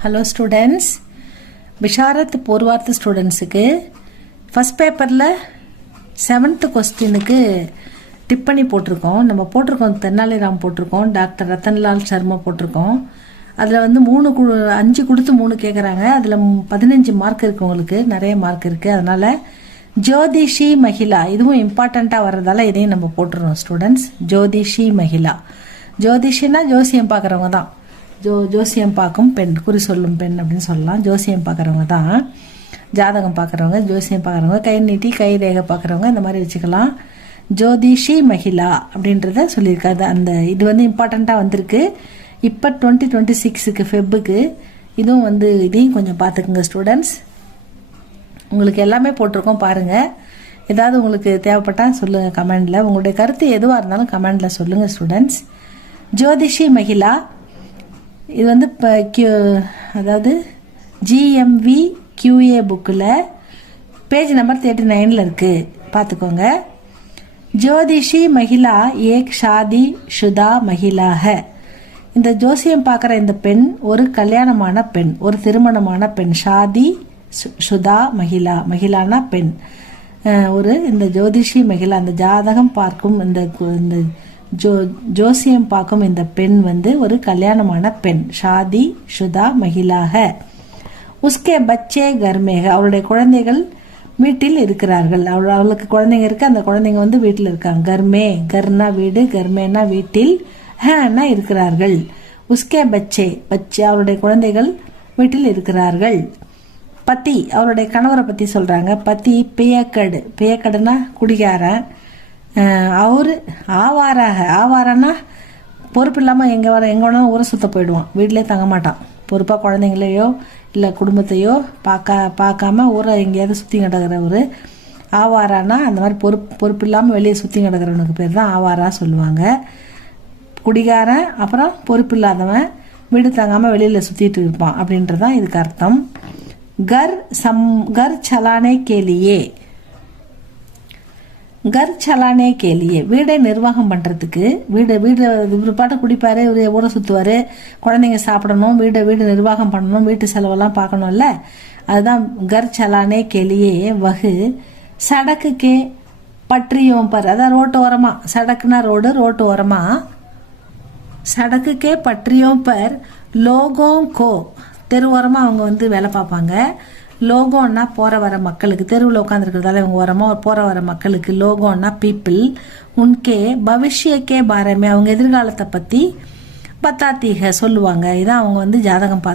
Hello students, Bisharat பூர்வார்த்த ஸ்டூடெண்ட்ஸுக்கு first பேப்பரில் 7th கொஸ்டினுக்கு டிப்பணி போட்டிருக்கோம். நம்ம போட்டிருக்கோம் தென்னாலிராம் போட்டிருக்கோம், டாக்டர் ரத்தன்லால் சர்மா போட்டிருக்கோம். அதில் வந்து 5 கொடுத்து 3 கேட்குறாங்க. அதில் 15 மார்க் இருக்குது, உங்களுக்கு நிறைய மார்க் இருக்குது. அதனால் ஜோதிஷி மகிழா இதுவும் இம்பார்ட்டண்ட்டாக வர்றதால இதையும் நம்ம போட்டுருவோம் ஸ்டூடெண்ட்ஸ். ஜோதிஷி மகிழா, ஜோதிஷின்னா ஜோசியம் பார்க்குறவங்க தான். ஜோசியம் பார்க்கும் பெண், குறி சொல்லும் பெண் அப்படின்னு சொல்லலாம். ஜோசியம் பார்க்குறவங்க தான், ஜாதகம் பார்க்குறவங்க, ஜோசியம் பார்க்குறவங்க, கை நீட்டி கை ரேகை பார்க்குறவங்க, இந்த மாதிரி வச்சுக்கலாம். ஜோதிஷி மகிழா அப்படின்றத சொல்லியிருக்காது. அந்த இது வந்து இம்பார்ட்டண்ட்டாக வந்திருக்கு இப்போ 2026க்கு ஃபெப்புக்கு. இதுவும் வந்து இதையும் கொஞ்சம் பார்த்துக்குங்க ஸ்டூடெண்ட்ஸ். உங்களுக்கு எல்லாமே போட்டிருக்கோம் பாருங்கள். ஏதாவது உங்களுக்கு தேவைப்பட்டால் சொல்லுங்கள் கமெண்டில். உங்களுடைய கருத்து எதுவாக இருந்தாலும் கமெண்டில் சொல்லுங்கள் ஸ்டூடெண்ட்ஸ். ஜோதிஷி மகிழா இது வந்து இப்போ அதாவது ஜிஎம்வி QA புக்கில் பேஜ் நம்பர் 39 இருக்குது, பார்த்துக்கோங்க. ஜோதிஷி மகிழா ஏக் ஷாதி ஷுதா மகிழா ஹை. இந்த ஜோசியம் பார்க்குற இந்த பெண் ஒரு கல்யாணமான பெண், ஒரு திருமணமான பெண். ஷாதி ஷுதா மகிழா, மகிழானா பெண். இந்த ஜோதிஷி மகிழா, அந்த ஜாதகம் பார்க்கும் இந்த ஜோசியம் பார்க்கும் இந்த பெண் வந்து ஒரு கல்யாணமான பெண். ஷாதி ஷுதா மகிழா ஹை. உஸ்கே பச்சே கர்மேக, அவளுடைய குழந்தைகள் வீட்டில் இருக்கிறார்கள். அவளுக்கு குழந்தைங்க இருக்கு, அந்த குழந்தைங்க வந்து வீட்டில் இருக்காங்க. கர்மே, கர்னா வீடு, கர்மேனா வீட்டில், ஹேனா இருக்கிறார்கள். உஸ்கே பச்சே, பச்சே அவருடைய குழந்தைகள் வீட்டில் இருக்கிறார்கள். பத்தி, அவருடைய கணவரை பற்றி சொல்கிறாங்க. பத்தி பியக்கடு, பியக்கடுனா குடிகாரன். அவரு ஆவாராக, ஆவாரன்னா பொறுப்பு இல்லாமல் எங்கே வேணாலும் ஊரை சுற்ற போயிடுவான், வீட்டிலே தங்க மாட்டான். பொறுப்பாக குழந்தைங்களையோ இல்லை குடும்பத்தையோ பார்க்காம ஊரை எங்கேயாவது சுற்றி கிடக்கிறவர் ஆவாரானா. அந்த மாதிரி பொறுப்பு இல்லாமல் வெளியே சுற்றி கிடக்கிறவனுக்கு பேர் தான் ஆவாரா சொல்லுவாங்க. குடிகாரன், அப்புறம் பொறுப்பு இல்லாதவன், வீடு தங்காமல் வெளியில் சுற்றிட்டு இருப்பான் அப்படின்றதான் இதுக்கு அர்த்தம். கர் சலானே கேலியே, கர் சலானே கேலியே வீடை நிர்வாகம் பண்ணுறதுக்கு. வீடு பாட்டு குடிப்பாரு, ஊரை சுற்றுவார், குழந்தைங்க சாப்பிடணும், வீடு நிர்வாகம் பண்ணணும், வீட்டு செலவெல்லாம் பார்க்கணும்ல. அதுதான் கர் சலானே கேலியே வகு சடக்குக்கே பற்றியோம் பர். அதான் ரோட்டு ஓரமாக, சடக்குனா ரோடு, ரோட்டு ஓரமாக. சடக்குக்கே பற்றியோம் பர் லோகோம் கோ, தெரு ஓரமாக அவங்க வந்து வேலை பார்ப்பாங்க. லோகோன்னா போகிற வர மக்களுக்கு, தெருவில் உட்காந்துருக்கிறதால இவங்க ஓரமாக போகிற வர மக்களுக்கு. லோகோன்னா பீப்புள். உன்கே பவிஷ்யக்கே பாரமே, அவங்க எதிர்காலத்தை பற்றி பத்தாத்தீக சொல்லுவாங்க. இதான் அவங்க வந்து ஜாதகம் பார்த்து